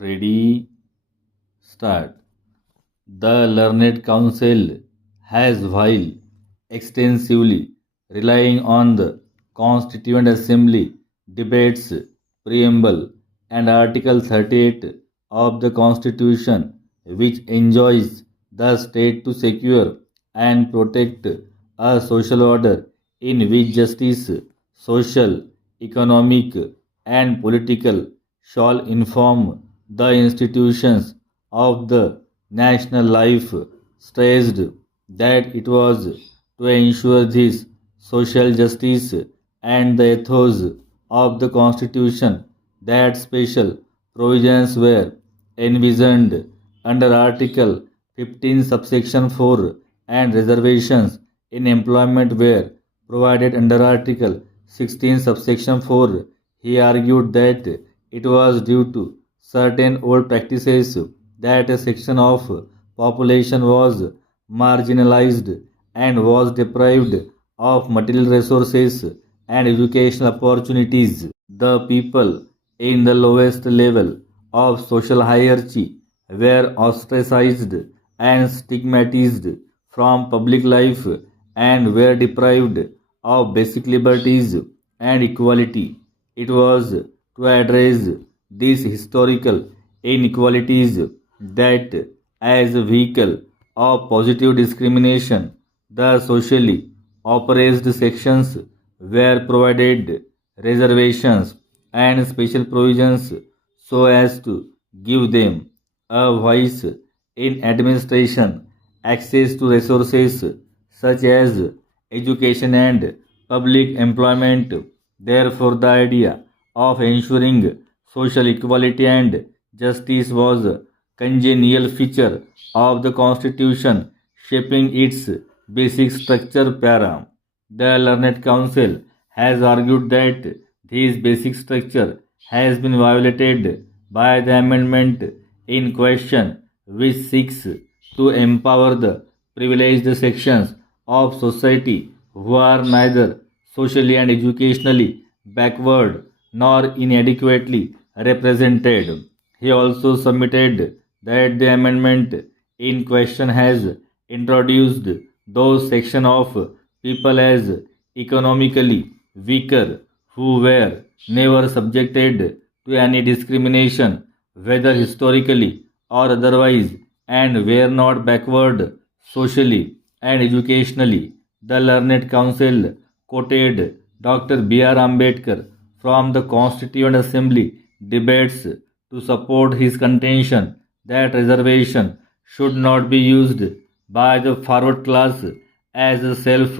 Ready, start. The Learned Council has, while extensively relying on the Constituent Assembly, debates preamble and Article 38 of the Constitution, which enjoins the state to secure and protect a social order in which justice, social, economic, and political shall inform the institutions of the national life, stressed that it was to ensure this social justice and the ethos of the Constitution that special provisions were envisioned under Article 15 subsection 4 and reservations in employment were provided under Article 16 subsection 4. He argued that it was due to certain old practices that a section of population was marginalized and was deprived of material resources and educational opportunities. The people in the lowest level of social hierarchy were ostracized and stigmatized from public life and were deprived of basic liberties and equality. It was to address these historical inequalities that, as a vehicle of positive discrimination, the socially oppressed sections were provided reservations and special provisions so as to give them a voice in administration, access to resources such as education and public employment. Therefore, the idea of ensuring social equality and justice was a congenial feature of the Constitution, shaping its basic structure para. The Learned Council has argued that this basic structure has been violated by the amendment in question, which seeks to empower the privileged sections of society who are neither socially and educationally backward nor inadequately represented. He also submitted that the amendment in question has introduced those sections of people as economically weaker who were never subjected to any discrimination, whether historically or otherwise, and were not backward socially and educationally. The Learned Council quoted Dr. B.R. Ambedkar from the Constituent Assembly debates to support his contention that reservation should not be used by the forward class as a self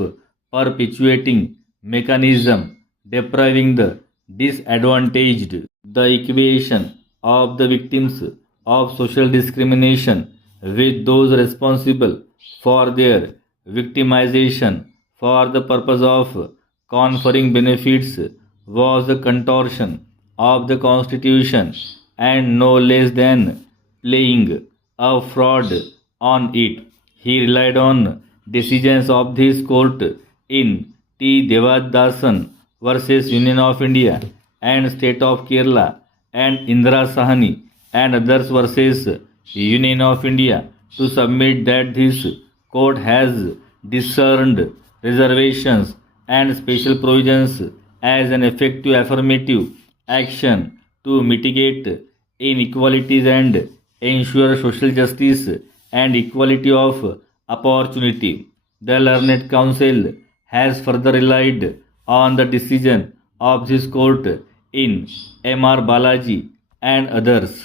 perpetuating mechanism depriving the disadvantaged. The equation of the victims of social discrimination with those responsible for their victimization for the purpose of conferring benefits was a contortion of the Constitution and no less than playing a fraud on it. He relied on decisions of this court in T. Devadasan versus Union of India and State of Kerala and Indira Sahani and others versus Union of India to submit that this court has discerned reservations and special provisions as an effective affirmative action to mitigate inequalities and ensure social justice and equality of opportunity. The Learned Council has further relied on the decision of this court in M.R. Balaji and others.